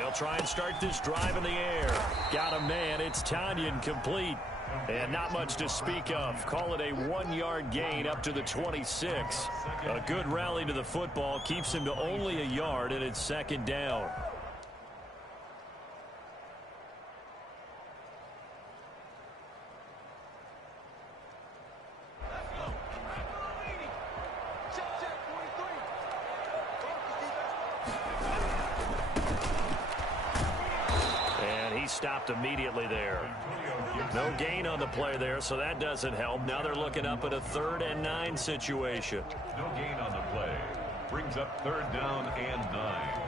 They'll try and start this drive in the air. Got a man. It's Tanyan complete. And not much to speak of. Call it a 1-yard gain up to the 26. A good rally to the football. Keeps him to only a yard, and it's second down. Stopped immediately there. No gain on the play there, so that doesn't help. Now they're looking up at a 3rd and 9 situation. No gain on the play. Brings up 3rd down and 9.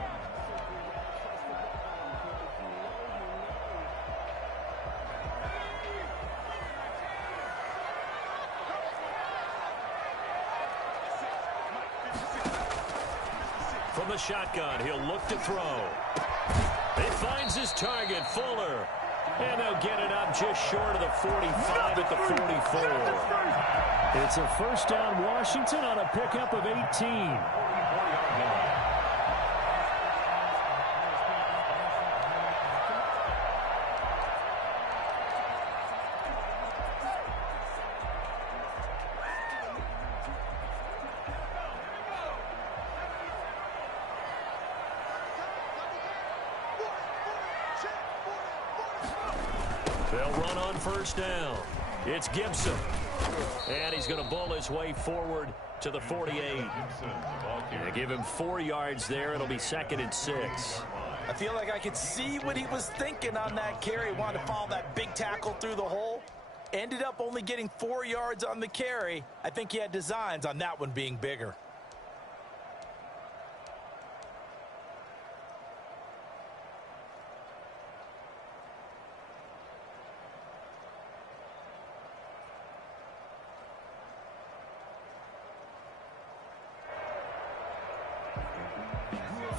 From the shotgun, he'll look to throw. He finds his target, Fuller. And they'll get it up just short of the 45 at the 44. It's a first down, Washington, on a pickup of 18. They'll run on first down. It's Gibson. And he's going to bull his way forward to the 48. They give him 4 yards there. It'll be 2nd and 6. I feel like I could see what he was thinking on that carry. Wanted to follow that big tackle through the hole. Ended up only getting 4 yards on the carry. I think he had designs on that one being bigger.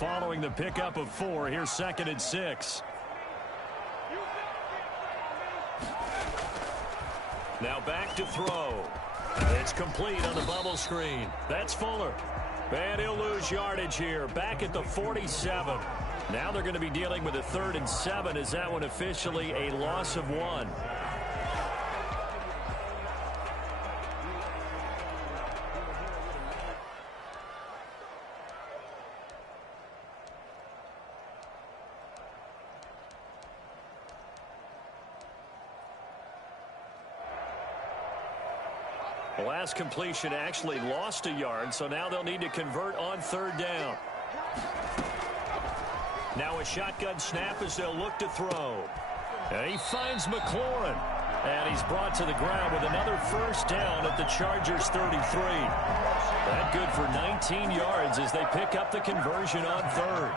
Following the pickup of 4, here's 2nd and 6. Now back to throw. It's complete on the bubble screen. That's Fuller. And he'll lose yardage here. Back at the 47. Now they're going to be dealing with a 3rd and 7. Is that one officially a loss of 1? The last completion actually lost a yard, so now they'll need to convert on 3rd down. Now a shotgun snap as they'll look to throw. And he finds McLaurin. And he's brought to the ground with another first down at the Chargers' 33. That good for 19 yards as they pick up the conversion on 3rd.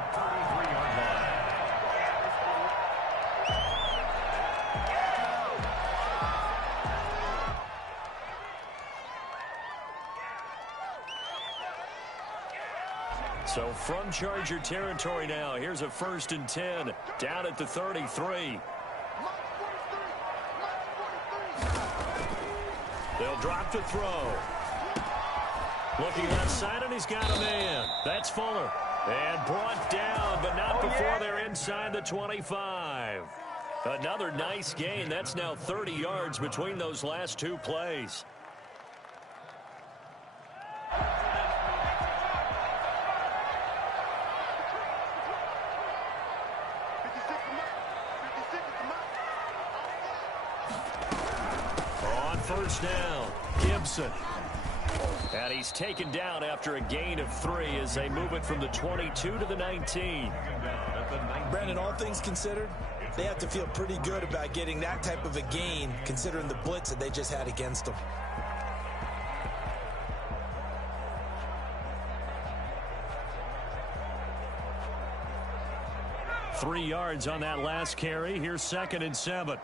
So from Charger territory now, here's a 1st and 10 down at the 33. They'll drop the throw. Looking outside, and he's got a man. That's Fuller. And brought down, but not before they're inside the 25. Another nice gain. That's now 30 yards between those last 2 plays. First down, Gibson. And he's taken down after a gain of 3 as they move it from the 22 to the 19. Brandon, all things considered, they have to feel pretty good about getting that type of a gain considering the blitz that they just had against them. Three yards on that last carry. Here's 2nd and 7.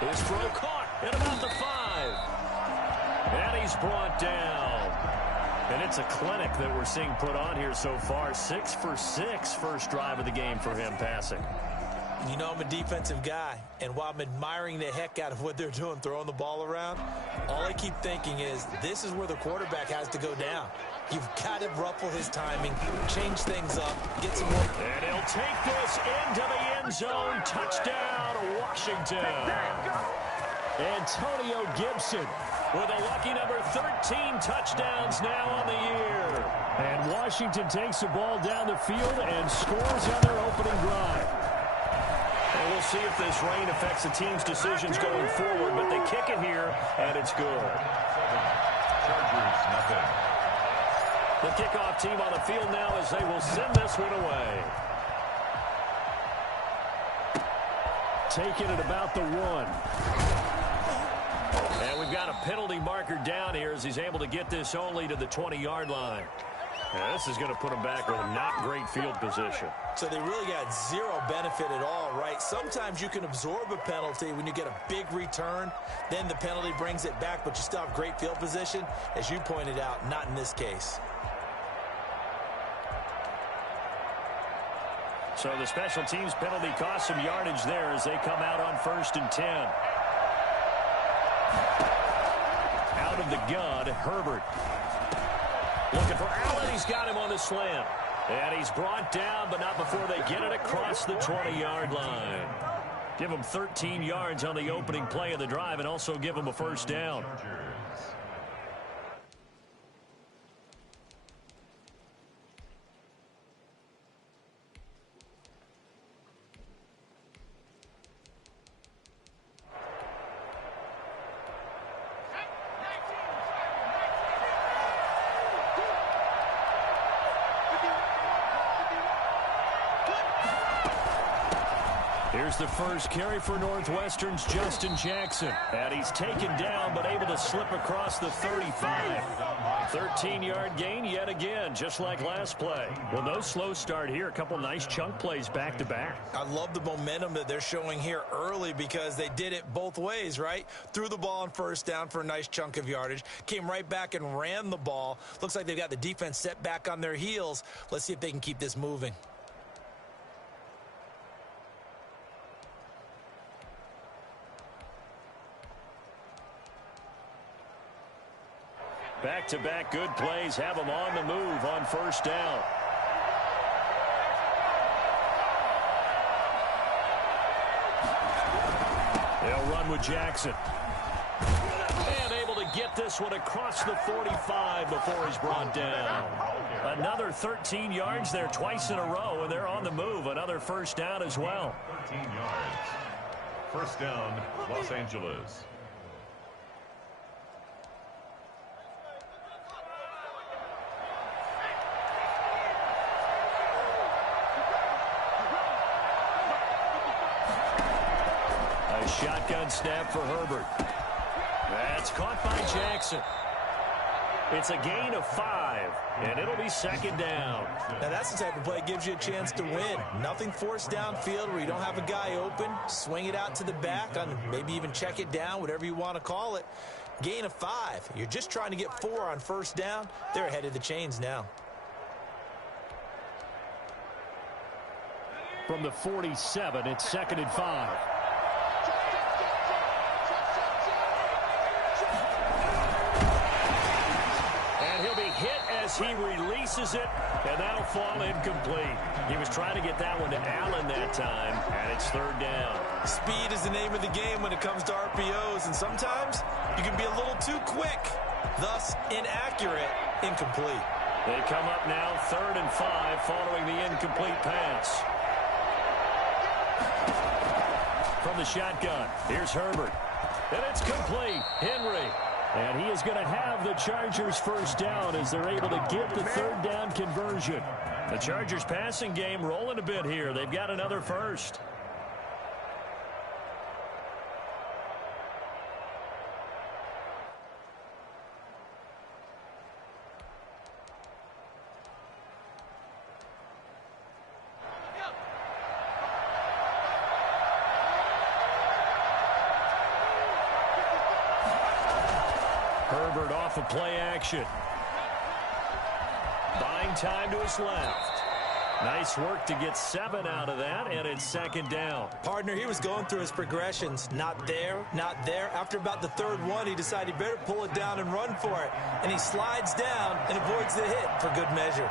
His throw caught at about the 5. And he's brought down. And it's a clinic that we're seeing put on here so far. 6 for 6 first drive of the game for him passing. You know, I'm a defensive guy, and while I'm admiring the heck out of what they're doing, throwing the ball around, all I keep thinking is this is where the quarterback has to go down. You've got to ruffle his timing, change things up, get some more. And he'll take this into the end zone. Touchdown, Washington. Antonio Gibson With a lucky number 13 touchdowns now on the year. And Washington takes the ball down the field and scores on their opening drive. And we'll see if this rain affects the team's decisions going forward, but they kick it here, and it's good. Chargers, nothing. The kickoff team on the field now as they will send this one away. Taking it about the 1. And we've got a penalty marker down here as he's able to get this only to the 20-yard line. And this is going to put him back with not great field position. So they really got zero benefit at all, right? Sometimes you can absorb a penalty when you get a big return. Then the penalty brings it back, but you still have great field position. As you pointed out, not in this case. So the special teams penalty cost some yardage there as they come out on 1st and 10. Out of the gun, Herbert. Looking for Allen. He's got him on the slant. And he's brought down, but not before they get it across the 20-yard line. Give him 13 yards on the opening play of the drive and also give him a first down. Here's the first carry for Northwestern's Justin Jackson. And he's taken down but able to slip across the 35. 13-yard gain yet again, just like last play. Well, no slow start here. A couple nice chunk plays back-to-back. I love the momentum that they're showing here early because they did it both ways, right? Threw the ball on 1st down for a nice chunk of yardage. Came right back and ran the ball. Looks like they've got the defense set back on their heels. Let's see if they can keep this moving. Back-to-back good plays have them on the move on 1st down. They'll run with Jackson. And able to get this one across the 45 before he's brought down. Another 13 yards there twice in a row, and they're on the move. Another 1st down as well. 13 yards. 1st down, Los Angeles. Shotgun snap for Herbert. That's caught by Jackson. It's a gain of 5, and it'll be 2nd down. Now that's the type of play that gives you a chance to win. Nothing forced downfield where you don't have a guy open. Swing it out to the back, on maybe even check it down, whatever you want to call it. Gain of 5. You're just trying to get 4 on 1st down. They're ahead of the chains now. From the 47, it's 2nd and 5. He releases it, and that'll fall incomplete. He was trying to get that one to Allen that time, and it's 3rd down. Speed is the name of the game when it comes to RPOs, and sometimes you can be a little too quick, thus inaccurate, incomplete. They come up now 3rd and 5 following the incomplete pass. From the shotgun, here's Herbert, and it's complete. Henry. And he is going to have the Chargers 1st down as they're able to get the 3rd down conversion. The Chargers passing game rolling a bit here. They've got another 1st. Herbert off of play action. Buying time to his left. Nice work to get 7 out of that, and it's second down. Partner, he was going through his progressions. Not there, not there. After about the third one, he decided he better pull it down and run for it. And he slides down and avoids the hit for good measure.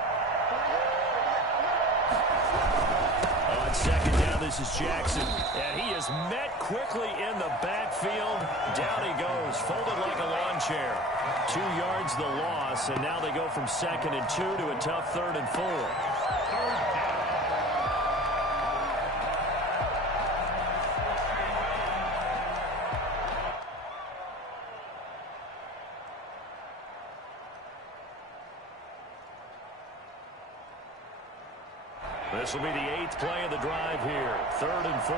On second down, this is Jackson. And he is met quickly in the backfield. Down he goes, folded like a lawn chair. 2 yards the loss, and now they go from 2nd and 2 to a tough 3rd and 4. This will be the 8th play of the drive here. 3rd and 4.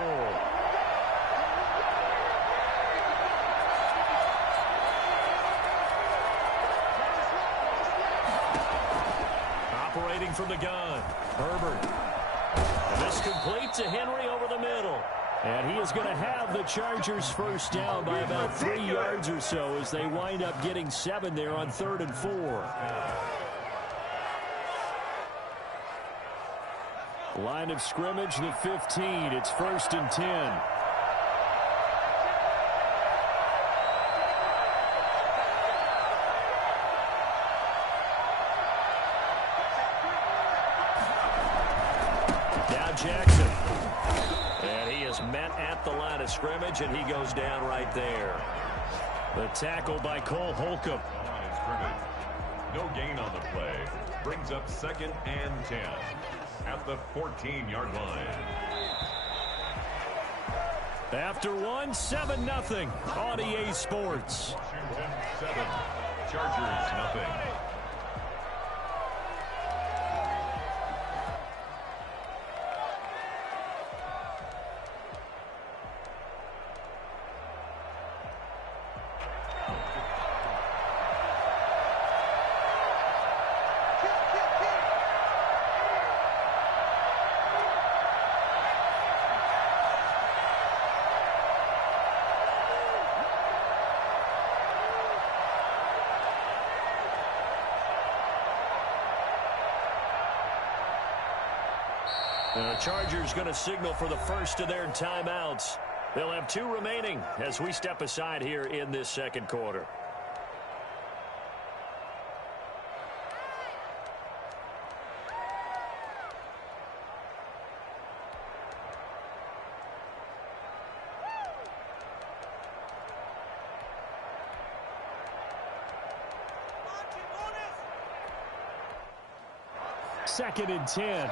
Operating from the gun, Herbert. And this complete to Henry over the middle. And he is going to have the Chargers first down by about 3 yards or so as they wind up getting 7 there on 3rd and 4. Line of scrimmage, the 15. It's 1st and 10. Now Jackson. And he is met at the line of scrimmage, and he goes down right there. The tackle by Cole Holcomb. Line of scrimmage. No gain on the play. Brings up 2nd and 10. At the 14-yard line. After 1, 7-0 on EA Sports. Washington 7, Chargers nothing. The Chargers going to signal for the first of their timeouts. They'll have 2 remaining as we step aside here in this second quarter. Second and 10.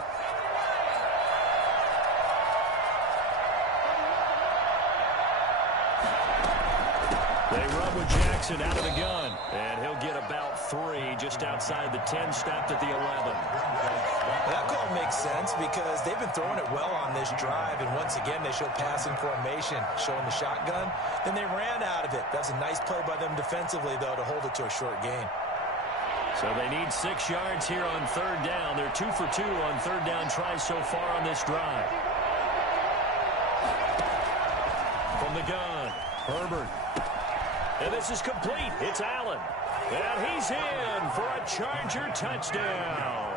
They run with Jackson out of the gun. And he'll get about 3 just outside the 10, stopped at the 11. That call makes sense because they've been throwing it well on this drive, and once again they show passing formation, showing the shotgun. Then they ran out of it. That's a nice play by them defensively, though, to hold it to a short gain. So they need 6 yards here on 3rd down. They're 2 for 2 on 3rd down tries so far on this drive. From the gun, Herbert. And this is complete. It's Allen. And he's in for a Charger touchdown.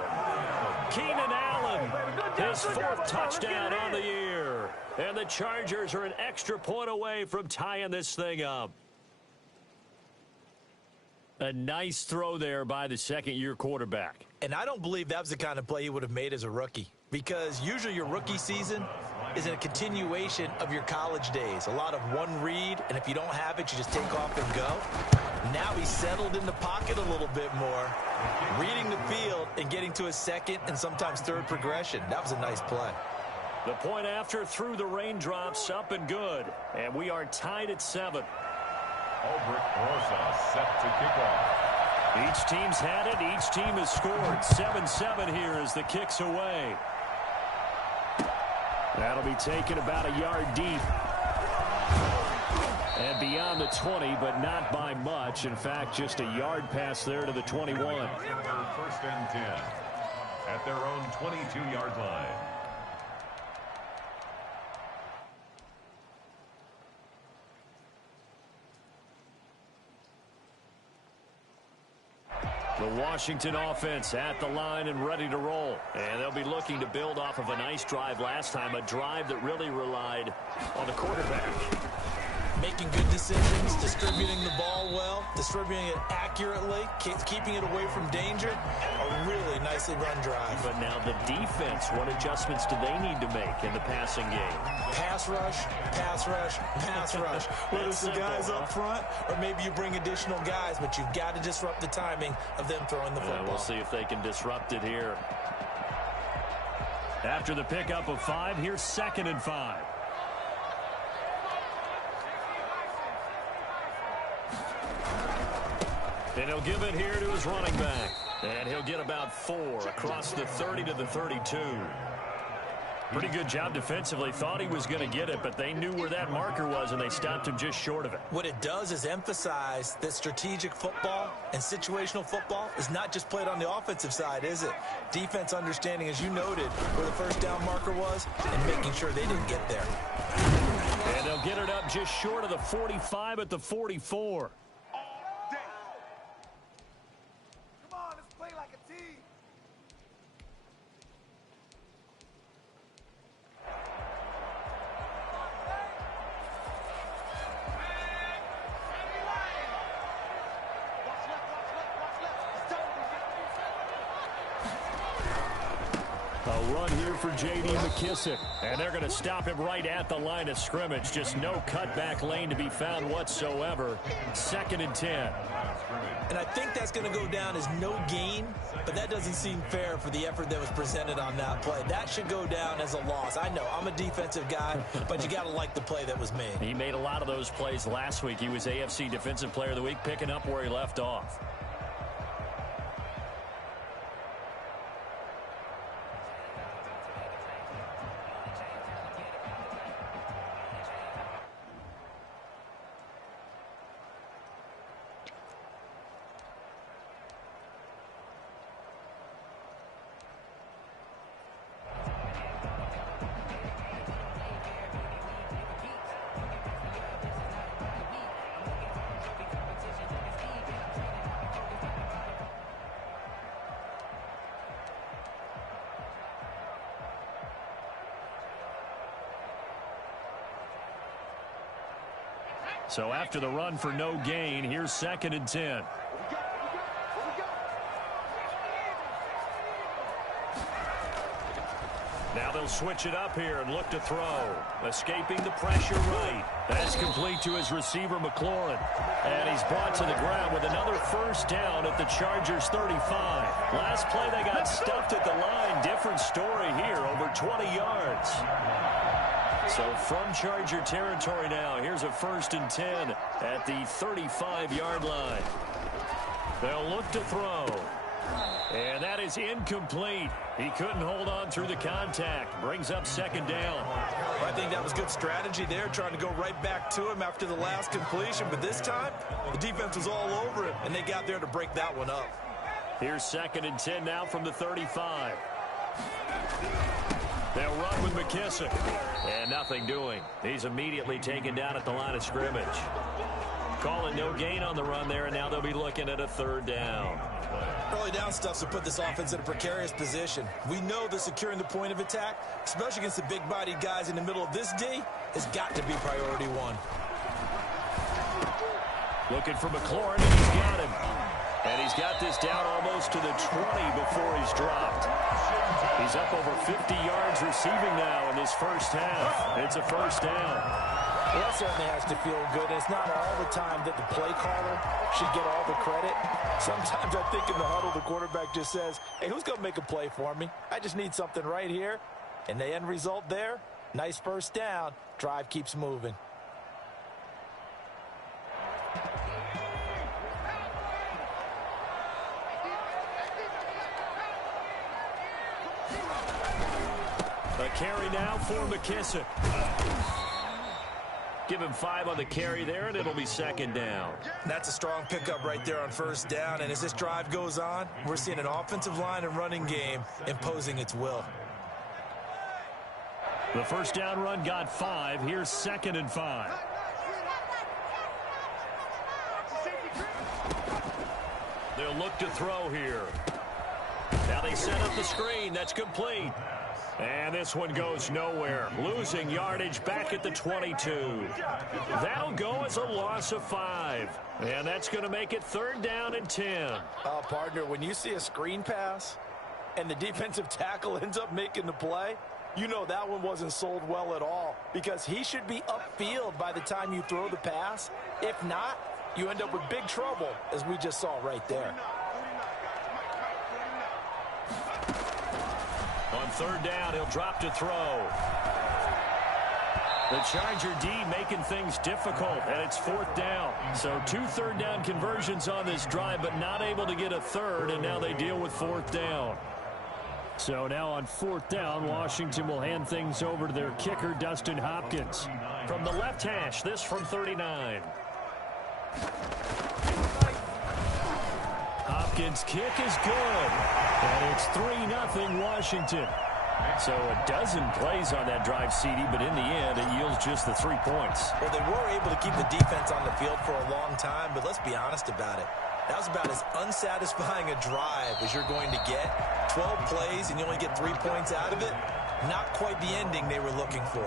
Keenan Allen, his 4th touchdown on the year. And the Chargers are an extra point away from tying this thing up. A nice throw there by the second-year quarterback. And I don't believe that was the kind of play he would have made as a rookie, because usually your rookie season is a continuation of your college days. A lot of one read, and if you don't have it, you just take off and go. Now he's settled in the pocket a little bit more, reading the field and getting to his 2nd and sometimes 3rd progression. That was a nice play. The point after through the raindrops, up and good. And we are tied at 7. Albrecht Rosa set to kick off. Each team's had it. Each team has scored. 7-7 here as the kick's away. That'll be taken about a yard deep. And beyond the 20, but not by much. In fact, just a yard pass there to the 21. 1st and 10 at their own 22-yard line. The Washington offense at the line and ready to roll. And they'll be looking to build off of a nice drive last time, a drive that really relied on the quarterback. Making good decisions, distributing the ball well, distributing it accurately, keeping it away from danger. A really nicely run drive. But now the defense, what adjustments do they need to make in the passing game? Pass rush, pass rush, pass rush. Whether it's the guys up front or maybe you bring additional guys, but you've got to disrupt the timing of them throwing the football. We'll see if they can disrupt it here. After the pickup of 5, here's 2nd and 5. And he'll give it here to his running back. And he'll get about 4 across the 30 to the 32. Pretty good job defensively. Thought he was going to get it, but they knew where that marker was, and they stopped him just short of it. What it does is emphasize that strategic football and situational football is not just played on the offensive side, is it? Defense understanding, as you noted, where the first down marker was and making sure they didn't get there. And they'll get it up just short of the 45 at the 44. A run here for J.D. McKissick. And they're going to stop him right at the line of scrimmage. Just no cutback lane to be found whatsoever. 2nd and 10. And I think that's going to go down as no gain, but that doesn't seem fair for the effort that was presented on that play. That should go down as a loss. I know I'm a defensive guy, but you got to like the play that was made. He made a lot of those plays last week. He was AFC Defensive Player of the Week, picking up where he left off. So after the run for no gain, here's 2nd and 10. Now they'll switch it up here and look to throw. Escaping the pressure right. That's complete to his receiver, McLaurin. And he's brought to the ground with another first down at the Chargers 35. Last play they got stuffed at the line. Different story here, over 20 yards. So from Charger territory now, here's a 1st and 10 at the 35-yard line. They'll look to throw. And that is incomplete. He couldn't hold on through the contact. Brings up 2nd down. Well, I think that was good strategy there, trying to go right back to him after the last completion. But this time, the defense was all over it, and they got there to break that one up. Here's 2nd and 10 now from the 35. They'll run with McKissick. And nothing doing. He's immediately taken down at the line of scrimmage. Calling no gain on the run there, and now they'll be looking at a 3rd down. Early down stuff's to put this offense in a precarious position. We know that securing the point of attack, especially against the big-bodied guys in the middle of this D, has got to be priority 1. Looking for McLaurin, and he's got him. And he's got this down almost to the 20 before he's dropped. He's up over 50 yards receiving now in this first half. It's a 1st down. Well, that certainly has to feel good. And it's not all the time that the play caller should get all the credit. Sometimes I think in the huddle, the quarterback just says, hey, who's going to make a play for me? I just need something right here. And the end result there, nice 1st down. Drive keeps moving. A carry now for McKissick. Give him 5 on the carry there, and it'll be 2nd down. That's a strong pickup right there on 1st down. And as this drive goes on, we're seeing an offensive line and running game imposing its will. The 1st down run got 5. Here's 2nd and 5. They'll He'll look to throw here. Now they set up the screen. That's complete. And this one goes nowhere. Losing yardage back at the 22. That'll go as a loss of 5. And that's going to make it 3rd down and 10. Partner, when you see a screen pass and the defensive tackle ends up making the play, you know that one wasn't sold well at all, because he should be upfield by the time you throw the pass. If not, you end up with big trouble, as we just saw right there. On 3rd down, he'll drop to throw. The Charger D making things difficult, and it's 4th down. So 2 3rd down conversions on this drive, but not able to get a 3rd, and now they deal with 4th down. So now on 4th down, Washington will hand things over to their kicker, Dustin Hopkins. From the left hash, this from 39. Hopkins' kick is good. And it's 3-0 Washington. So a dozen plays on that drive, CD, but in the end, it yields just the 3 points. Well, they were able to keep the defense on the field for a long time, but let's be honest about it. That was about as unsatisfying a drive as you're going to get. 12 plays and you only get 3 points out of it. Not quite the ending they were looking for.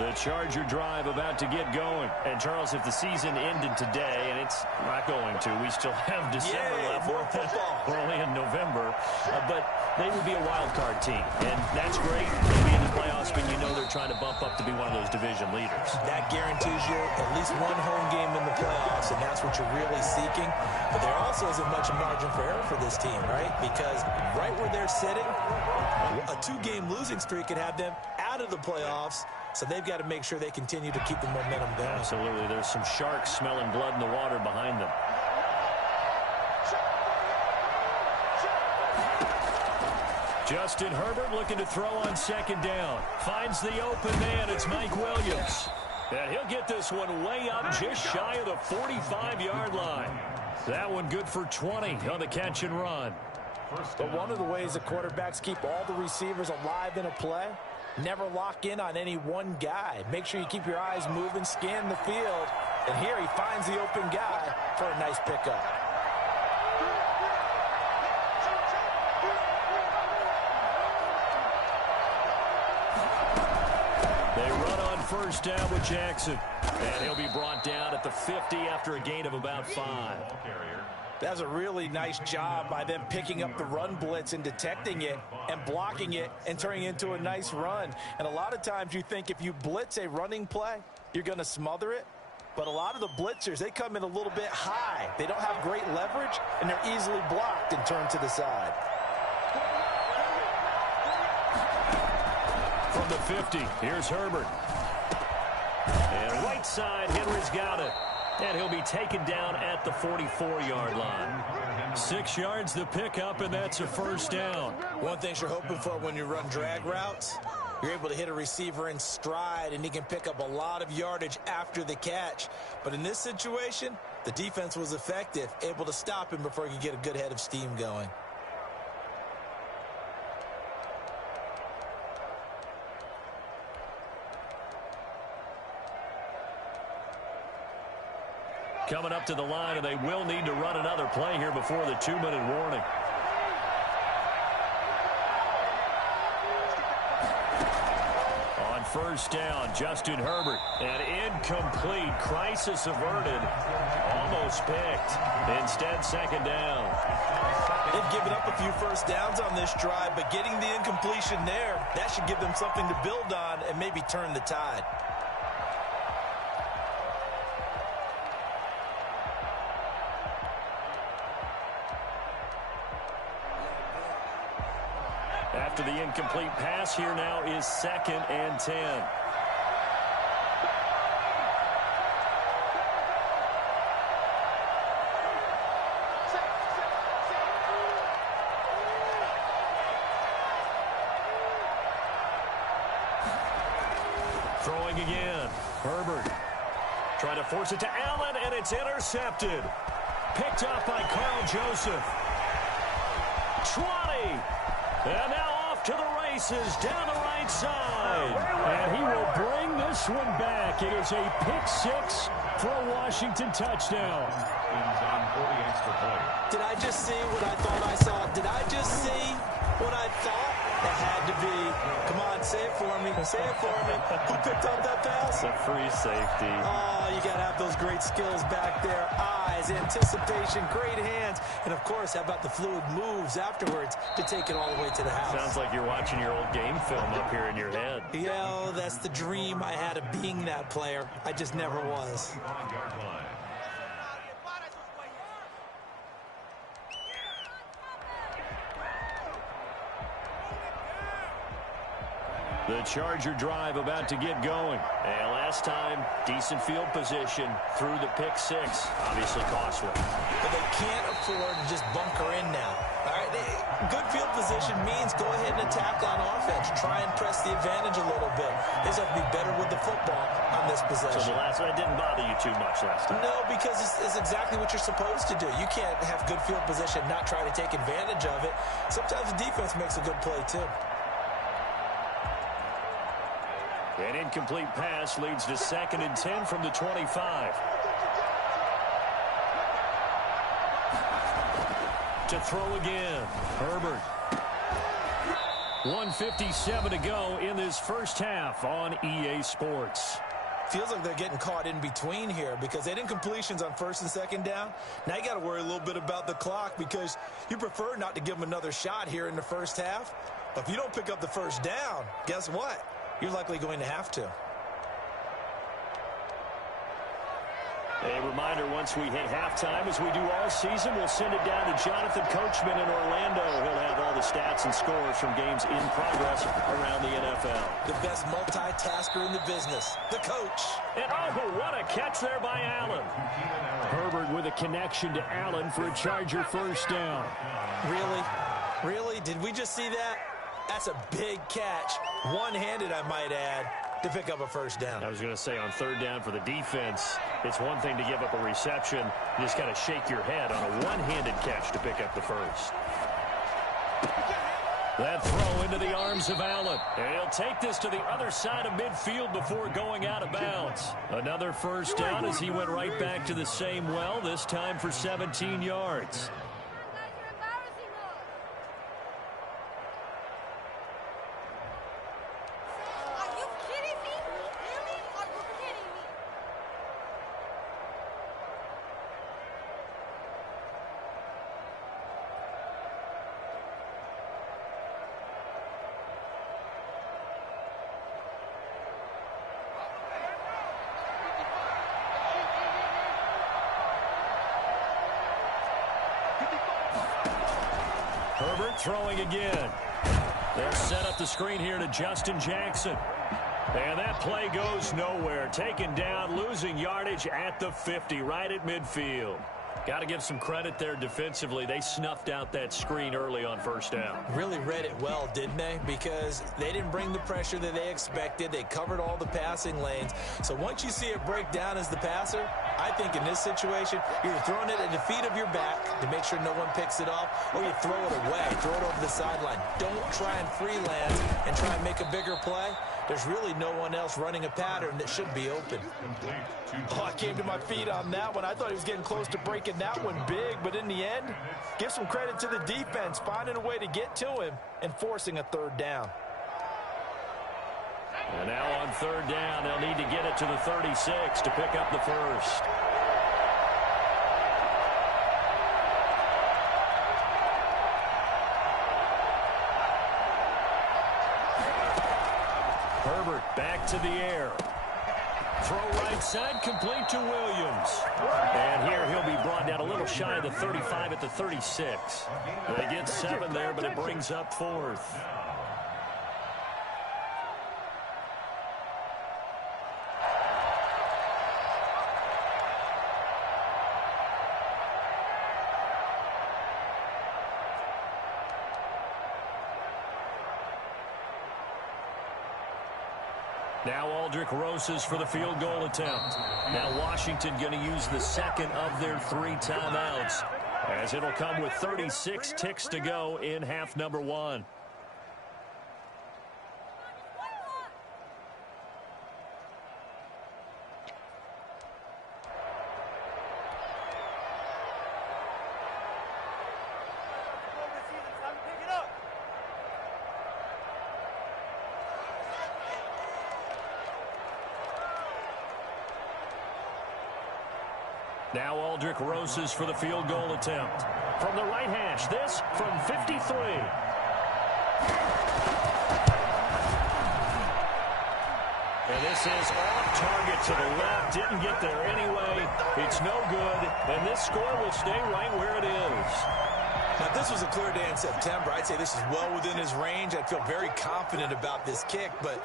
The Charger drive about to get going. And, Charles, if the season ended today, and it's not going to, we still have December left. We're only in November. But they would be a wild card team. And that's great. They'll be in the playoffs, but you know they're trying to bump up to be one of those division leaders. That guarantees you at least one home game in the playoffs, and that's what you're really seeking. But there also isn't much margin for error for this team, right? Because right where they're sitting, a 2-game losing streak could have them out of the playoffs. So they've got to make sure they continue to keep the momentum going. Absolutely. There's some sharks smelling blood in the water behind them. Justin Herbert looking to throw on 2nd down. Finds the open man. It's Mike Williams. And he'll get this one way up just shy of the 45-yard line. That one good for 20 on the catch and run. But one of the ways the quarterbacks keep all the receivers alive in a play, never lock in on any one guy. Make sure you keep your eyes moving, scan the field. And here he finds the open guy for a nice pickup. They run on 1st down with Jackson. And he'll be brought down at the 50 after a gain of about 5. That's a really nice job by them picking up the run blitz and detecting it and blocking it and turning it into a nice run. And a lot of times you think if you blitz a running play, you're going to smother it. But a lot of the blitzers, they come in a little bit high. They don't have great leverage, and they're easily blocked and turned to the side. From the 50, here's Herbert. And right side, Henry's got it. And he'll be taken down at the 44-yard line. 6 yards the pickup, and that's a 1st down. One thing you're hoping for when you run drag routes, you're able to hit a receiver in stride, and he can pick up a lot of yardage after the catch. But in this situation, the defense was effective, able to stop him before he could get a good head of steam going. Coming up to the line, and they will need to run another play here before the 2-minute warning. On 1st down, Justin Herbert. And incomplete. Crisis averted. Almost picked. Instead, 2nd down. They've given up a few 1st downs on this drive, but getting the incompletion there, that should give them something to build on and maybe turn the tide. After the incomplete pass, here now is 2nd and 10. Throwing again. Herbert Trying to force it to Allen, and it's intercepted. Picked up by Carl Joseph. 20. And now off to the races down the right side. And he will bring this one back. It is a pick six for a Washington touchdown. Did I just see what I thought I saw? Did I just see what I thought? It had to be. Come on, say it for me. Say it for me. Who picked up that pass? A free safety. Oh, you got to have those great skills back there. Eyes, anticipation, great hands. And, of course, how about the fluid moves afterwards to take it all the way to the house? Sounds like you're watching your old game film up here in your head. Yeah, that's the dream I had of being that player. I just never was. The Charger drive about to get going. And last time, decent field position through the pick six. Obviously costly. But they can't afford to just bunker in now. All right, good field position means go ahead and attack on offense. Try and press the advantage a little bit. They just have to be better with the football on this possession. So the last one didn't bother you too much last time? No, because it's exactly what you're supposed to do. You can't have good field position, not try to take advantage of it. Sometimes the defense makes a good play, too. An incomplete pass leads to 2nd and 10 from the 25. To throw again, Herbert. 1:57 to go in this first half on EA Sports. Feels like they're getting caught in between here because they didn't completions on 1st and 2nd down. Now you got to worry a little bit about the clock because you prefer not to give them another shot here in the first half. But if you don't pick up the first down, guess what? You're likely going to have to. A reminder, once we hit halftime, as we do all season, we'll send it down to Jonathan Coachman in Orlando. He'll have all the stats and scores from games in progress around the NFL. The best multitasker in the business, the coach. And oh, what a catch there by Allen. Herbert with a connection to Allen for a Charger first down. Really? Really? Did we just see that? That's a big catch. One-handed, I might add, to pick up a first down. I was going to say, on 3rd down for the defense, it's one thing to give up a reception. You just got to shake your head on a one-handed catch to pick up the first. That throw into the arms of Allen. And he'll take this to the other side of midfield before going out of bounds. Another first down as he went right back to the same well, this time for 17 yards. Herbert throwing again. They'll set up the screen here to Justin Jackson. And that play goes nowhere. Taken down, losing yardage at the 50, right at midfield. Got to give some credit there defensively. They snuffed out that screen early on first down. Really read it well, didn't they? Because they didn't bring the pressure that they expected. They covered all the passing lanes. So once you see it break down as the passer, I think in this situation, you're throwing it at the feet of your back to make sure no one picks it off, or you throw it away, throw it over the sideline. Don't try and freelance and try and make a bigger play. There's really no one else running a pattern that should be open. Oh, I came to my feet on that one. I thought he was getting close to breaking that one big, but in the end, give some credit to the defense, finding a way to get to him and forcing a 3rd down. And now on 3rd down, they'll need to get it to the 36 to pick up the first. Herbert back to the air. Throw right side, complete to Williams. And here he'll be brought down a little shy of the 35 at the 36. They get 7 there, but it brings up 4th. Now Aldrich Rosas for the field goal attempt. Now Washington going to use the second of their 3 timeouts, as it'll come with 36 ticks to go in half number 1. Now Aldrich Rosas for the field goal attempt. From the right hash, this from 53. And this is off target to the left. Didn't get there anyway. It's no good. And this score will stay right where it is. Now, if this was a clear day in September, I'd say this is well within his range. I'd feel very confident about this kick, but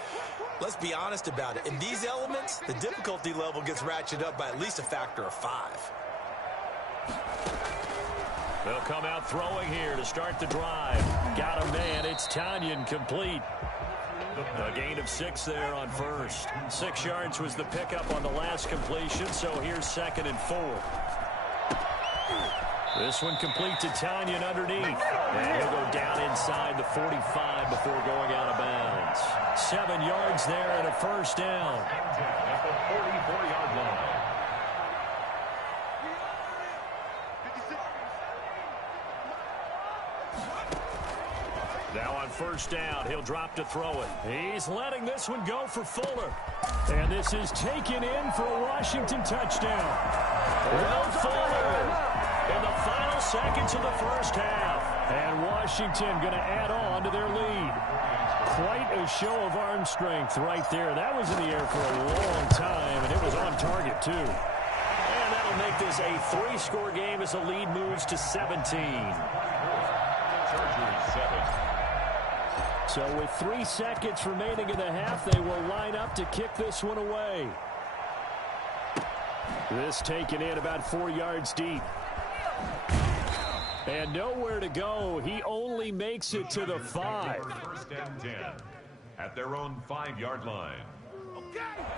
let's be honest about it. In these elements, the difficulty level gets ratcheted up by at least a factor of 5. They'll come out throwing here to start the drive. Got a man. It's Tanyan complete. A gain of 6 there on first. 6 yards was the pickup on the last completion, so here's 2nd and 4. This one complete to Tanyan underneath. And he'll go down inside the 45 before going out of bounds. 7 yards there and a first down. At the 44-yard line. Now on first down, he'll drop to throw it. He's letting this one go for Fuller. And this is taken in for a Washington touchdown. Will Fuller in the final seconds of the first half. And Washington going to add on to their lead. Quite a show of arm strength right there. That was in the air for a long time, and it was on target, too. And that'll make this a 3-score game as the lead moves to 17. Chargers 7. So with 3 seconds remaining in the half, they will line up to kick this one away. This taken in about 4 yards deep. And nowhere to go. He only makes it to the 5. First and 10 at their own 5-yard line.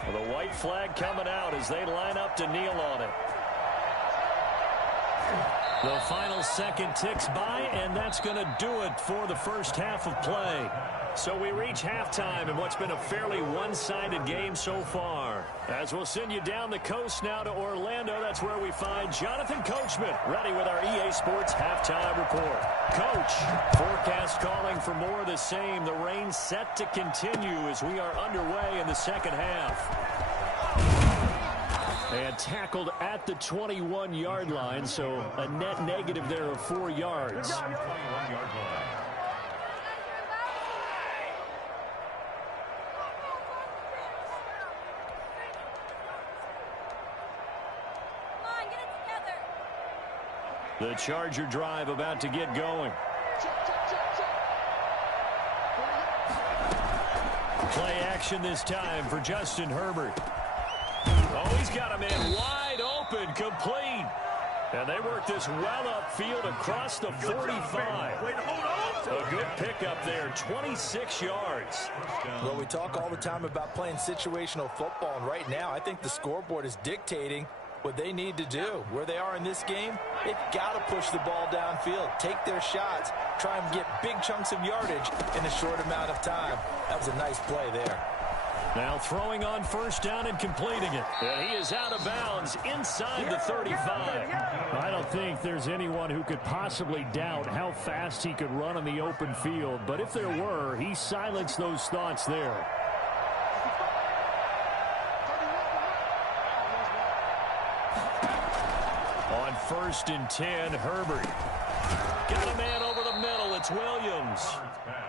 Well, the white flag coming out as they line up to kneel on it. The final second ticks by, and that's going to do it for the first half of play. So we reach halftime in what's been a fairly one-sided game so far. As we'll send you down the coast now to Orlando, that's where we find Jonathan Coachman ready with our EA Sports Halftime Report. Coach, forecast calling for more of the same. The rain set to continue as we are underway in the second half. And tackled at the 21-yard line, so a net negative there of 4 yards. 21-yard line. The Charger drive about to get going. Play action this time for Justin Herbert. Oh, he's got a man wide open, complete. And they work this well upfield across the 45. A good pickup there, 26 yards. Well, we talk all the time about playing situational football, and right now I think the scoreboard is dictating what they need to do. Where they are in this game, they've got to push the ball downfield, take their shots, try and get big chunks of yardage in a short amount of time. That was a nice play there. Now throwing on first down and completing it. And he is out of bounds inside the 35. I don't think there's anyone who could possibly doubt how fast he could run on the open field. But if there were, he silenced those thoughts there. On 1st and 10, Herbert. Got a man over the middle. It's Williams.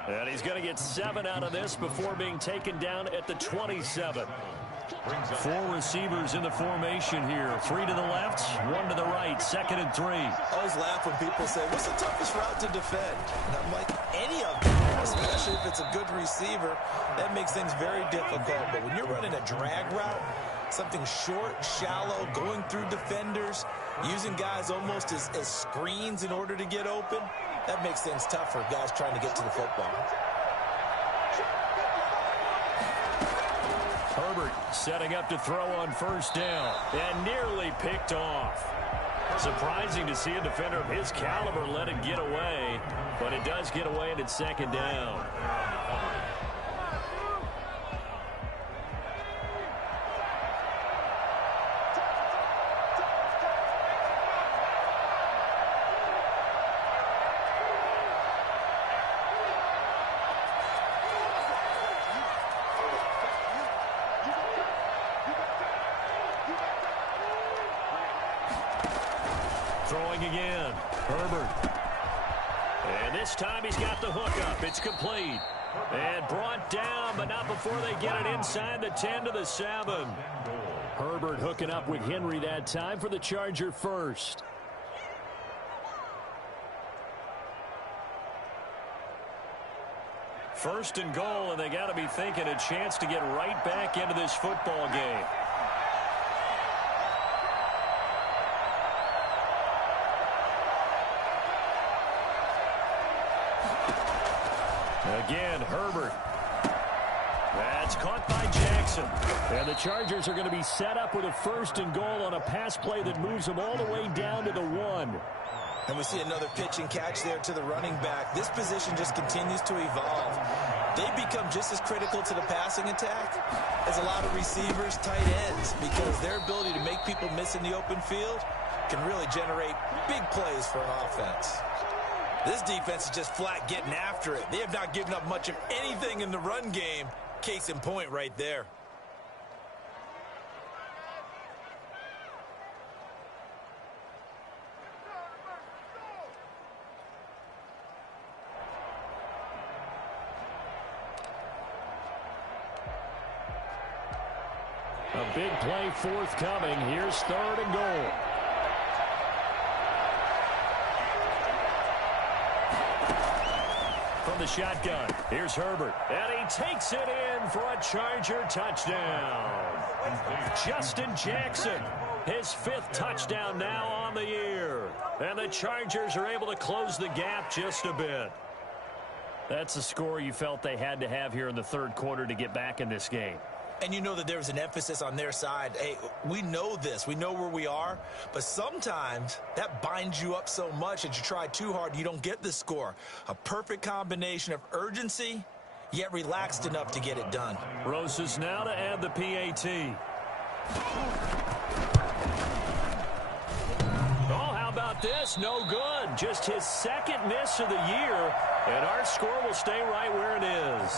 And he's going to get 7 out of this before being taken down at the 27. 4 receivers in the formation here. 3 to the left, 1 to the right. 2nd and 3. I always laugh when people say, what's the toughest route to defend? And I'm like, any of them, especially if it's a good receiver. That makes things very difficult. But when you're running a drag route, something short, shallow, going through defenders, using guys almost as screens in order to get open, that makes things tough for guys trying to get to the football. Herbert setting up to throw on first down and nearly picked off. Surprising to see a defender of his caliber let it get away, but it does get away and it's second down. Throwing again, Herbert. And this time he's got the hook up. It's complete. And brought down, but not before they get it inside the 10 to the 7. Herbert hooking up with Henry that time for the Charger first. First and goal, and they got to be thinking a chance to get right back into this football game. Again, Herbert. That's caught by Jackson. And the Chargers are going to be set up with a first and goal on a pass play that moves them all the way down to the 1. And we see another pitch and catch there to the running back. This position just continues to evolve. They become just as critical to the passing attack as a lot of receivers, tight ends, because their ability to make people miss in the open field can really generate big plays for an offense. This defense is just flat getting after it. They have not given up much of anything in the run game. Case in point right there. A big play forthcoming. Here's third and goal. From the shotgun, here's Herbert. And he takes it in for a Charger touchdown. Justin Jackson, his 5th touchdown now on the year. And the Chargers are able to close the gap just a bit. That's a score you felt they had to have here in the third quarter to get back in this game. And you know that there's an emphasis on their side. Hey, we know this. We know where we are. But sometimes that binds you up so much that you try too hard, you don't get the score. A perfect combination of urgency, yet relaxed enough to get it done. Rosas now to add the PAT. Oh, how about this? No good. Just his 2nd miss of the year. And our score will stay right where it is.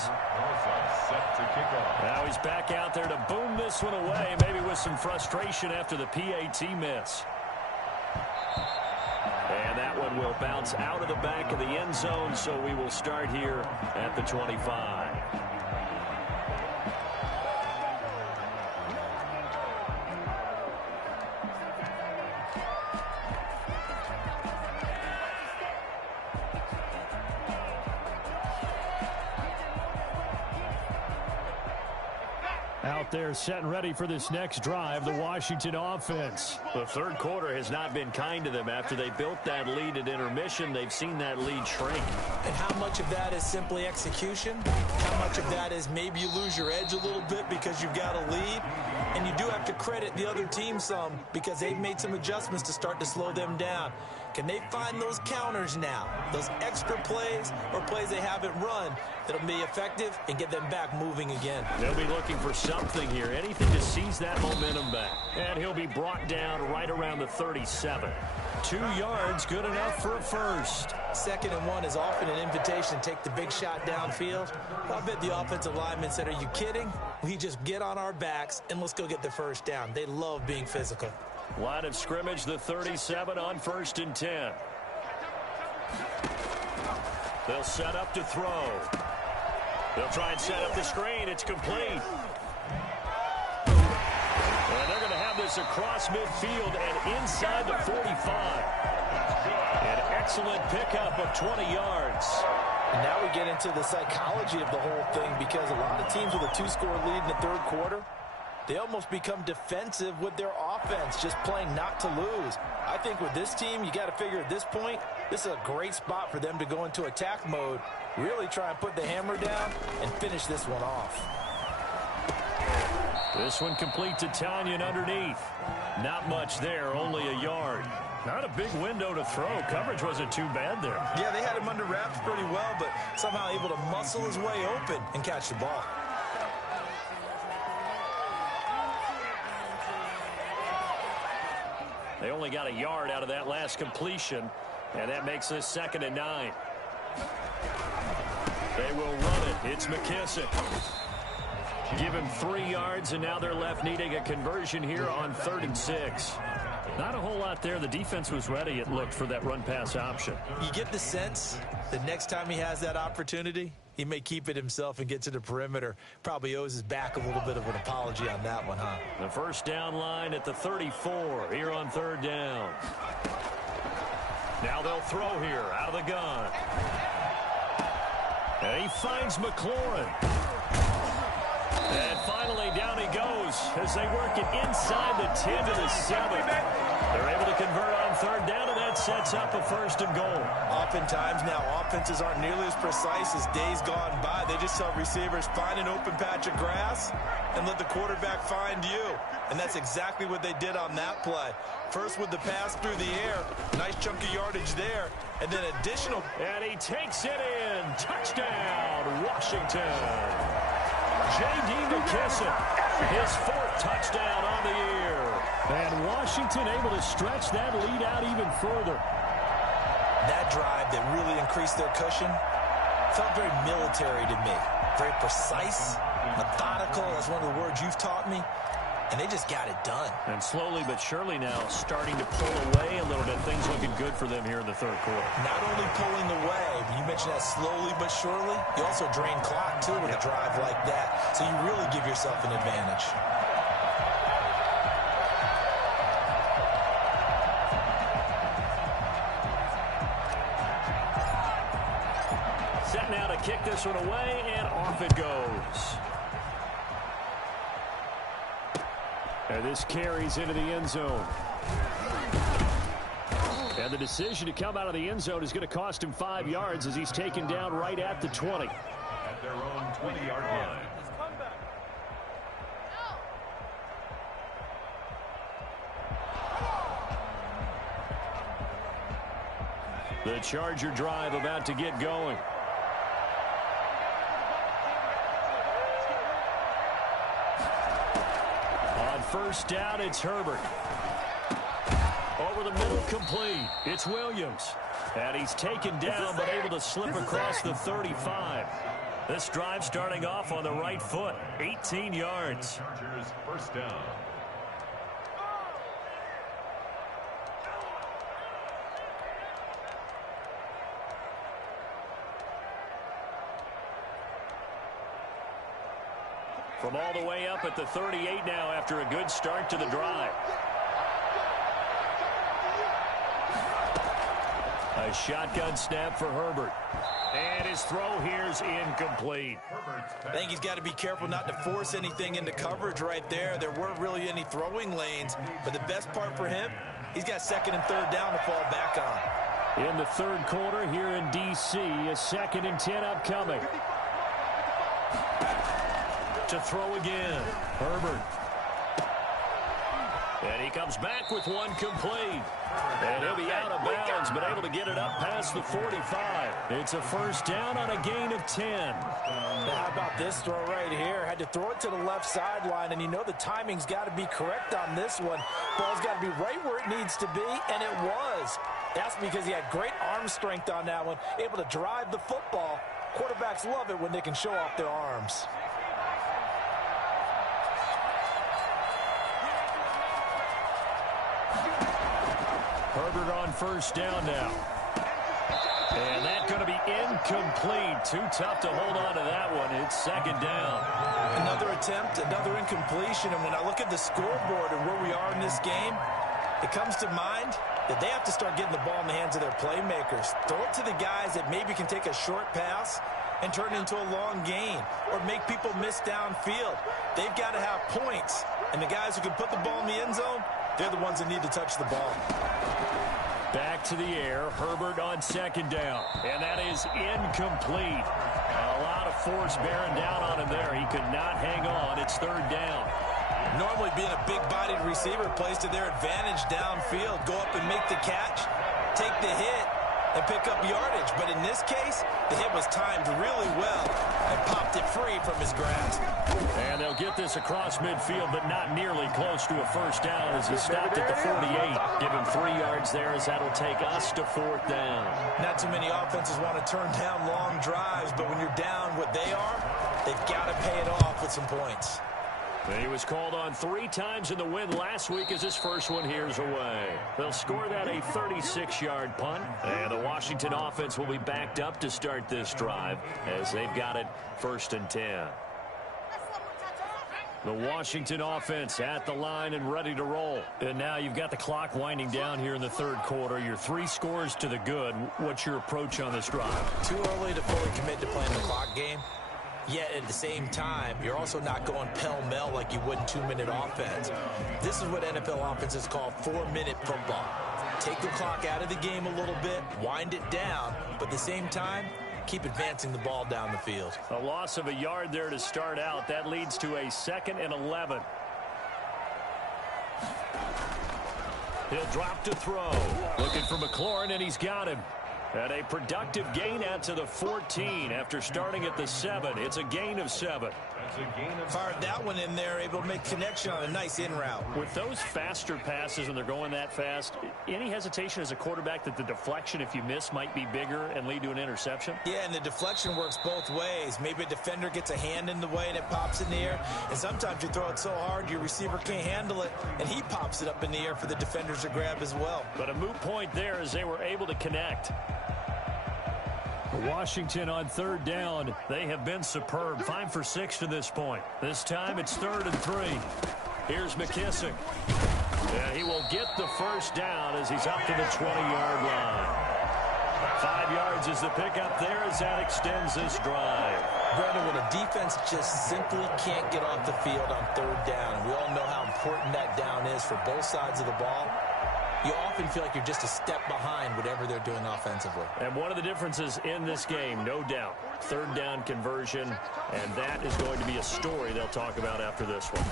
Set to kick off. Now he's back out there to boom this one away, maybe with some frustration after the PAT miss. And that one will bounce out of the back of the end zone, so we will start here at the 25. Out there set and ready for this next drive, the Washington offense. The third quarter has not been kind to them. After they built that lead at intermission, they've seen that lead shrink. And how much of that is simply execution? How much of that is maybe you lose your edge a little bit because you've got a lead? And you do have to credit the other team some because they've made some adjustments to start to slow them down. Can they find those counters now, those extra plays or plays they haven't run that'll be effective and get them back moving again? They'll be looking for something here, anything to seize that momentum back. And he'll be brought down right around the 37. 2 yards, good enough for a first. 2nd and 1 is often an invitation to take the big shot downfield. I bet the offensive linemen said, are you kidding? We just get on our backs and let's go get the first down. They love being physical. Line of scrimmage, the 37 on 1st and 10. They'll set up to throw. They'll try and set up the screen. It's complete. And they're going to have this across midfield and inside the 45. An excellent pickup of 20 yards. And now we get into the psychology of the whole thing because a lot of teams with a 2-score lead in the third quarter, they almost become defensive with their offense, just playing not to lose. I think with this team, you got to figure at this point, this is a great spot for them to go into attack mode, really try and put the hammer down and finish this one off. This one complete to Tanyan underneath. Not much there, only a yard. Not a big window to throw. Coverage wasn't too bad there. Yeah, they had him under wraps pretty well, but somehow able to muscle his way open and catch the ball. They only got a yard out of that last completion, and that makes this 2nd and 9. They will run it. It's McKissick. Give him 3 yards, and now they're left needing a conversion here on 3rd and 6. Not a whole lot there. The defense was ready, it looked, for that run-pass option. You get the sense that next time he has that opportunity, he may keep it himself and get to the perimeter. Probably owes his back a little bit of an apology on that one, huh? The first down line at the 34 here on 3rd down. Now they'll throw here out of the gun. And he finds McLaurin. And finally, down he goes as they work it inside the 10 to the 7. They're able to convert on 3rd down, and that sets up a 1st and goal. Oftentimes now, offenses aren't nearly as precise as days gone by. They just saw receivers find an open patch of grass and let the quarterback find you. And that's exactly what they did on that play. First with the pass through the air, nice chunk of yardage there, and then additional. And he takes it in. Touchdown, Washington. J.D. McKissick, his 4th touchdown on the year. And Washington able to stretch that lead out even further. That drive that really increased their cushion felt very military to me. Very precise, methodical, that's one of the words you've taught me. And they just got it done. And slowly but surely now starting to pull away a little bit. Things looking good for them here in the 3rd quarter. Not only pulling away, but you mentioned that slowly but surely. You also drain clock, too, with a drive like that. So you really give yourself an advantage. Set now to kick this one away, and off it goes. And this carries into the end zone. And the decision to come out of the end zone is going to cost him 5 yards as he's taken down right at the 20. At their own 20-yard line. The Charger drive about to get going. First down, it's Herbert. Over the middle, complete. It's Williams. And he's taken down, but able to slip across the 35. This drive starting off on the right foot. 18 yards. Chargers first down. From all the way up at the 38 now after a good start to the drive. A shotgun snap for Herbert. And his throw here's incomplete. I think he's got to be careful not to force anything into coverage right there. There weren't really any throwing lanes. But the best part for him, he's got 2nd and 3rd down to fall back on. In the 3rd quarter here in D.C., a 2nd and 10 upcoming. To throw again. Herbert. And he comes back with one complete. And he'll be out of bounds, but able to get it up past the 45. It's a first down on a gain of 10. Now, how about this throw right here? Had to throw it to the left sideline, and you know the timing's got to be correct on this one. Ball's got to be right where it needs to be, and it was. That's because he had great arm strength on that one, able to drive the football. Quarterbacks love it when they can show off their arms. Herbert on first down now. And that's going to be incomplete. Too tough to hold on to that one. It's 2nd down. Another attempt, another incompletion. And when I look at the scoreboard and where we are in this game, it comes to mind that they have to start getting the ball in the hands of their playmakers. Throw it to the guys that maybe can take a short pass and turn it into a long gain or make people miss downfield. They've got to have points. And the guys who can put the ball in the end zone, they're the ones that need to touch the ball. Back to the air. Herbert on 2nd down. And that is incomplete. A lot of force bearing down on him there. He could not hang on. It's 3rd down. Normally being a big-bodied receiver plays to their advantage downfield. Go up and make the catch, take the hit, and pick up yardage. But in this case, the hit was timed really well and popped it free from his grasp. And they'll get this across midfield, but not nearly close to a first down as he stopped at the 48. Give him 3 yards there as that'll take us to 4th down. Not too many offenses want to turn down long drives, but when you're down what they are, they've got to pay it off with some points. He was called on 3 times in the win last week as his first one here's away. They'll score that a 36-yard punt, and the Washington offense will be backed up to start this drive as they've got it 1st and 10. The Washington offense at the line and ready to roll. And now you've got the clock winding down here in the 3rd quarter. Your 3 scores to the good. What's your approach on this drive? Too early to fully commit to playing the clock game. Yet at the same time, you're also not going pell-mell like you would in 2-minute offense. This is what NFL offenses call 4-minute football. Take the clock out of the game a little bit, wind it down, but at the same time, keep advancing the ball down the field. A loss of a yard there to start out. That leads to a 2nd and 11. He'll drop to throw. Looking for McLaurin, and he's got him. And a productive gain out to the 14 after starting at the 7. It's a gain of 7. Fired that one in there, able to make connection on a nice in route. With those faster passes and they're going that fast, any hesitation as a quarterback that the deflection, if you miss, might be bigger and lead to an interception? Yeah, and the deflection works both ways. Maybe a defender gets a hand in the way and it pops in the air. And sometimes you throw it so hard your receiver can't handle it, and he pops it up in the air for the defenders to grab as well. But a moot point there as they were able to connect. Washington on 3rd down. They have been superb. 5 for 6 to this point. This time it's 3rd and 3. Here's McKissick. And he will get the first down as he's up to the 20-yard line. 5 yards is the pickup there as that extends this drive. Brandon, when a defense just simply can't get off the field on 3rd down, and we all know how important that down is for both sides of the ball, you often feel like you're just a step behind whatever they're doing offensively. And one of the differences in this game, no doubt, 3rd down conversion, and that is going to be a story they'll talk about after this one.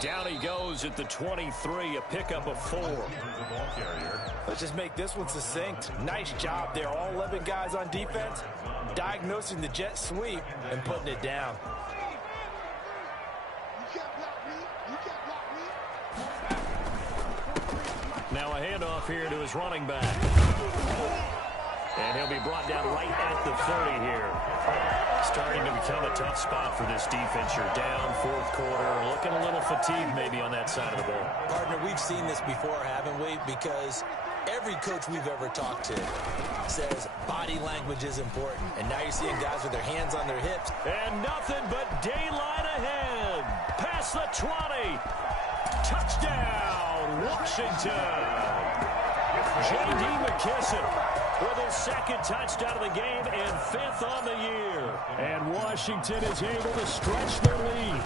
Down he goes at the 23, a pickup of 4. Let's just make this one succinct. Nice job there. All 11 guys on defense, diagnosing the jet sweep and putting it down. Now a handoff here to his running back. And he'll be brought down right at the 30 here. Starting to become a tough spot for this defense. You're down 4th quarter. Looking a little fatigued maybe on that side of the ball. Partner, we've seen this before, haven't we? Because every coach we've ever talked to says body language is important. And now you're seeing guys with their hands on their hips. And nothing but daylight ahead. Past the 20. Touchdown, Washington. J.D. McKissick with his 2nd touchdown of the game and 5th on the year. And Washington is able to stretch their lead.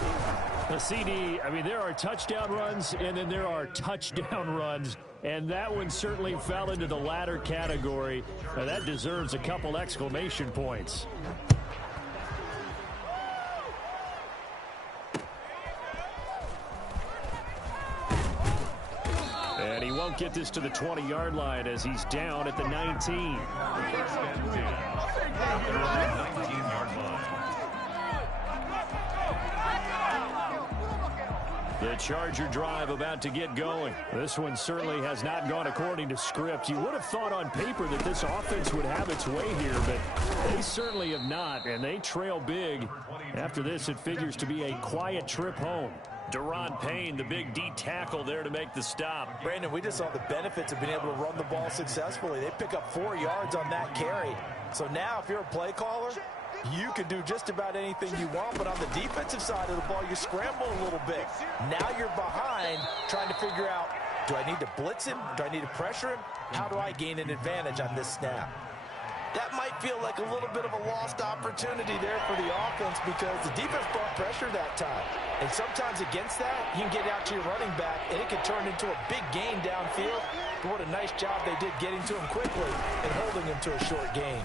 The CD, I mean, there are touchdown runs and then there are touchdown runs. And that one certainly fell into the latter category. Now, that deserves a couple exclamation points. And he won't get this to the 20-yard line as he's down at the 19. 19-yard line. The Charger drive about to get going. This one certainly has not gone according to script. You would have thought on paper that this offense would have its way here, but they certainly have not, and they trail big. After this, it figures to be a quiet trip home. Deron Payne, the big D tackle there to make the stop. Brandon, we just saw the benefits of being able to run the ball successfully. They pick up 4 yards on that carry. So now if you're a play caller, you can do just about anything you want, but on the defensive side of the ball, you scramble a little bit. Now you're behind trying to figure out, do I need to blitz him? Do I need to pressure him? How do I gain an advantage on this snap? That might feel like a little bit of a lost opportunity there for the offense because the defense brought pressure that time. And sometimes against that, you can get out to your running back, and it can turn into a big gain downfield. But what a nice job they did getting to him quickly and holding him to a short gain.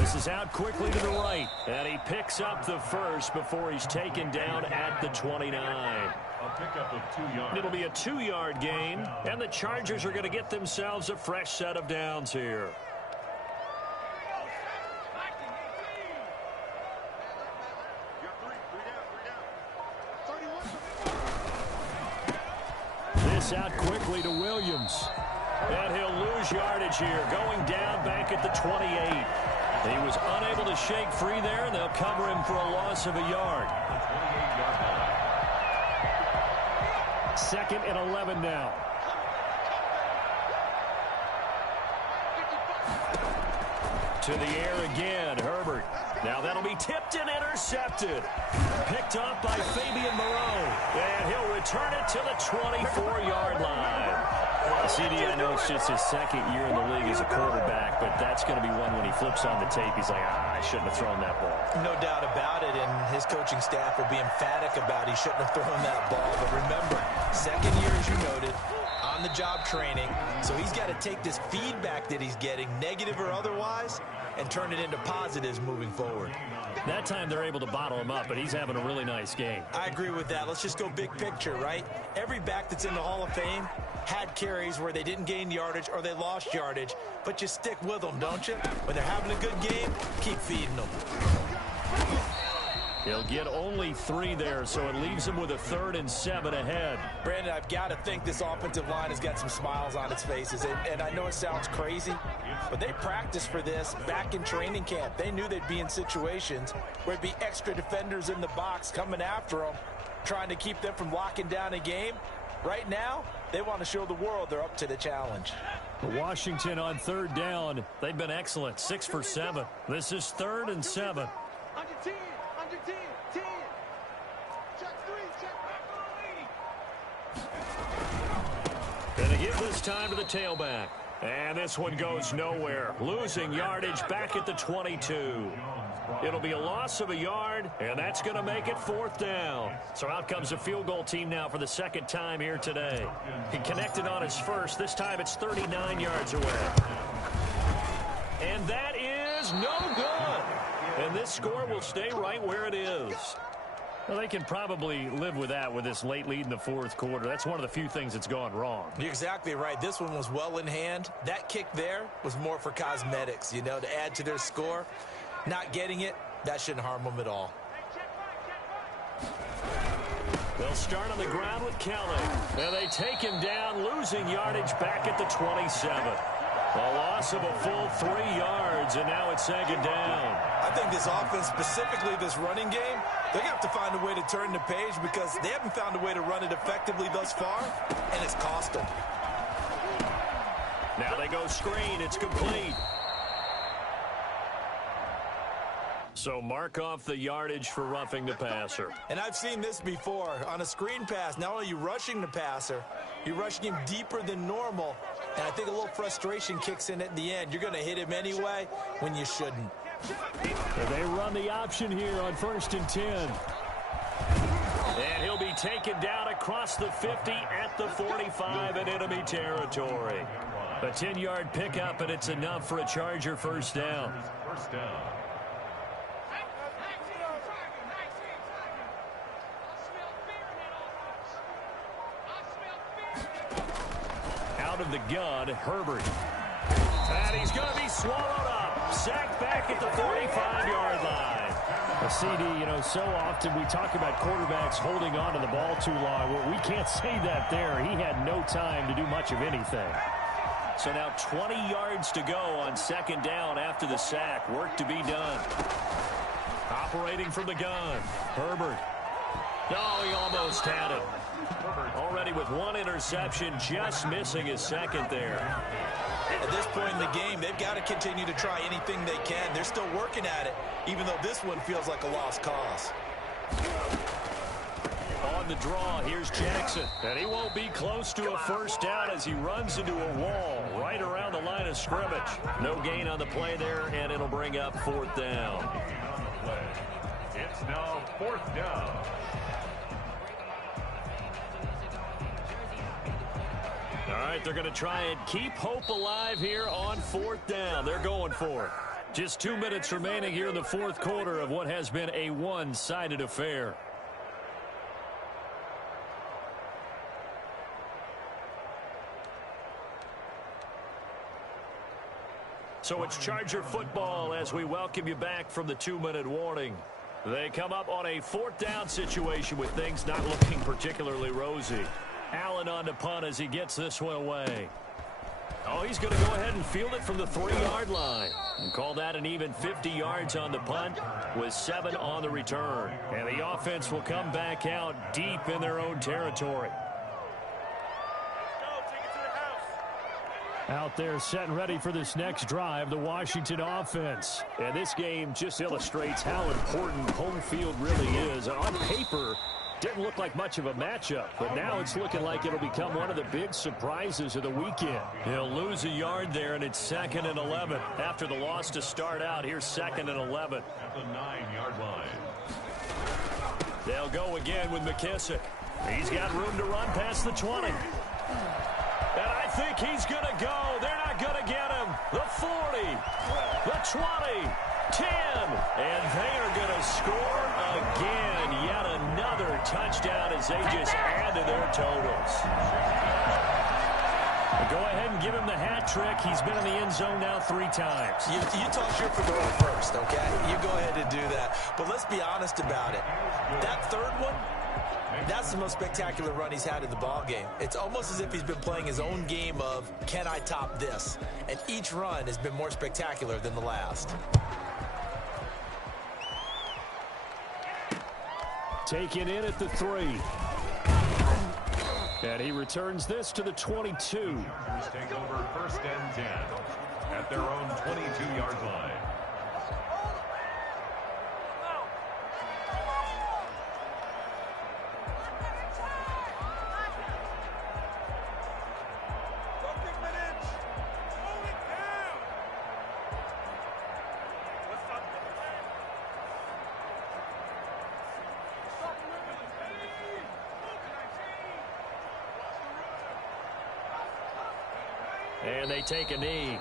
This is out quickly to the right, and he picks up the first before he's taken down at the 29. A pickup of 2 yards. It'll be a 2-yard gain, and the Chargers are going to get themselves a fresh set of downs here. This out quickly to Williams. And he'll lose yardage here, going down back at the 28. He was unable to shake free there, and they'll cover him for a loss of a yard. 28-yard line. 2nd and 11 now. To the air again, Herbert. Now that'll be tipped and intercepted. Picked off by Fabian Moreau. And he'll return it to the 24-yard line. CD, I know it's just his 2nd year in the league as a quarterback, but that's going to be one when he flips on the tape. He's like, I shouldn't have thrown that ball. No doubt about it, and his coaching staff will be emphatic about he shouldn't have thrown that ball. But remember, 2nd year, as you noted, on-the-job training, so he's got to take this feedback that he's getting, negative or otherwise, and turn it into positives moving forward. That time they're able to bottle him up, but he's having a really nice game. I agree with that. Let's just go big picture, right? Every back that's in the Hall of Fame had carries where they didn't gain yardage or they lost yardage, but you stick with them, don't you? When they're having a good game, keep feeding them. He'll get only 3 there, so it leaves him with a 3rd and 7 ahead. Brandon, I've got to think this offensive line has got some smiles on its faces, and I know it sounds crazy, but they practiced for this back in training camp. They knew they'd be in situations where there'd be extra defenders in the box coming after them, trying to keep them from locking down a game. Right now, they want to show the world they're up to the challenge. Washington on 3rd down. They've been excellent, 6 for 7. This is 3rd and 7. Under 10, 10. Check 3, check back. Gonna give this time to the tailback. And this one goes nowhere. Losing yardage back at the 22. It'll be a loss of a yard, and that's going to make it 4th down. So out comes a field goal team now for the 2nd time here today. He connected on his first. This time it's 39 yards away. And that is no good. And this score will stay right where it is. Well, they can probably live with that with this late lead in the 4th quarter. That's one of the few things that's gone wrong. You're exactly right. This one was well in hand. That kick there was more for cosmetics, you know, to add to their score. Not getting it, that shouldn't harm them at all. They'll start on the ground with Kelly. And they take him down, losing yardage back at the 27. A loss of a full 3 yards, and now it's 2nd down. I think this offense, specifically this running game, they're going to have to find a way to turn the page because they haven't found a way to run it effectively thus far, and it's cost them. Now they go screen. It's complete. So mark off the yardage for roughing the passer. And I've seen this before. On a screen pass, not only are you rushing the passer, you're rushing him deeper than normal. And I think a little frustration kicks in at the end. You're going to hit him anyway when you shouldn't. And they run the option here on 1st and 10. And he'll be taken down across the 50 at the 45 in enemy territory. A 10-yard pickup, and it's enough for a Charger 1st down. 1st down. Out of the gun, Herbert. And he's going to be swallowed up. Sacked back at the 45-yard line. A CD, you know, so often we talk about quarterbacks holding on to the ball too long. Well, we can't say that there. He had no time to do much of anything. So now 20 yards to go on 2nd down after the sack. Work to be done. Operating from the gun, Herbert. Oh, he almost had it. Already with 1 interception, just missing his 2nd there. At this point in the game, they've got to continue to try anything they can. They're still working at it, even though this one feels like a lost cause. On the draw, here's Jackson. And he won't be close to a 1st down as he runs into a wall right around the line of scrimmage. No gain on the play there, and it'll bring up 4th down. It's now 4th down. All right, they're going to try and keep hope alive here on 4th down. They're going for it. Just 2 minutes remaining here in the 4th quarter of what has been a one-sided affair. So it's Charger football as we welcome you back from the 2-minute warning. They come up on a 4th down situation with things not looking particularly rosy. Allen on the punt as he gets this one away. Oh, he's going to go ahead and field it from the 3-yard line. And call that an even 50 yards on the punt with 7 on the return. And the offense will come back out deep in their own territory. Out there set and ready for this next drive, the Washington offense. And this game just illustrates how important home field really is. On paper, didn't look like much of a matchup, but now it's looking like it'll become one of the big surprises of the weekend. He'll lose a yard there, and it's 2nd and 11. After the loss to start out, here's 2nd and 11. At the 9-yard line. They'll go again with McKissick. He's got room to run past the 20. And I think he's going to go. They're not going to get him. The 40, the 20, 10. And they are going to score again. Yet another touchdown as they just add to their totals. Go ahead and give him the hat trick. He's been in the end zone now 3 times. You toss your fedora first, okay? You go ahead and do that. But let's be honest about it. That third one, that's the most spectacular run he's had in the ballgame. It's almost as if he's been playing his own game of, can I top this? And each run has been more spectacular than the last. Taken in at the 3. And he returns this to the 22. Take over 1st and 10 at their own 22-yard line. And they take a knee.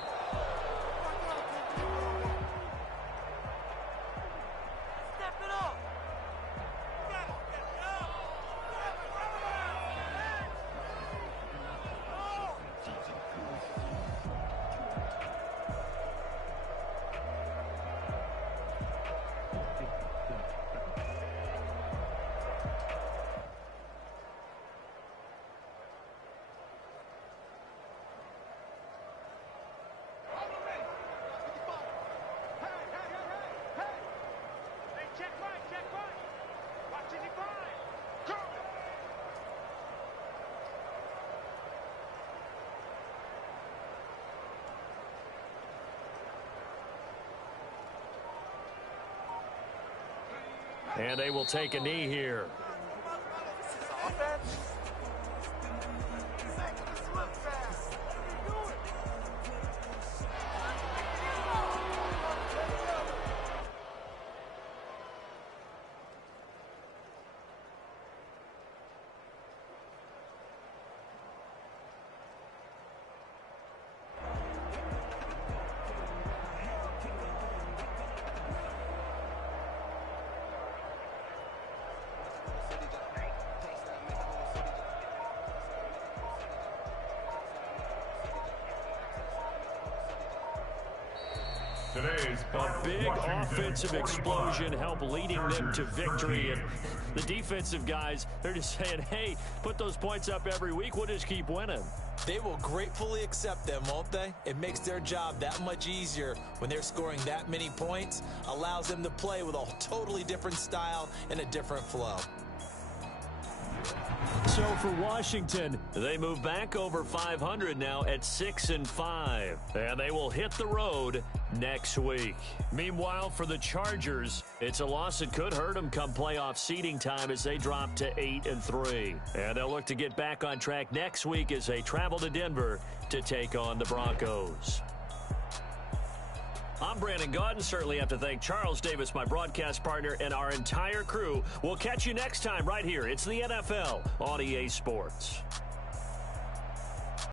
And they will take a knee here. A big offensive explosion helped leading them to victory. And the defensive guys, they're just saying, hey, put those points up every week. We'll just keep winning. They will gratefully accept them, won't they? It makes their job that much easier when they're scoring that many points. Allows them to play with a totally different style and a different flow. So for Washington, they move back over 500 now at 6-5. And they will hit the road next week. Meanwhile, for the Chargers, it's a loss that could hurt them come playoff seeding time as they drop to 8-3. And they'll look to get back on track next week as they travel to Denver to take on the Broncos. I'm Brandon Gaudin. Certainly have to thank Charles Davis, my broadcast partner, and our entire crew. We'll catch you next time right here. It's the NFL on EA Sports.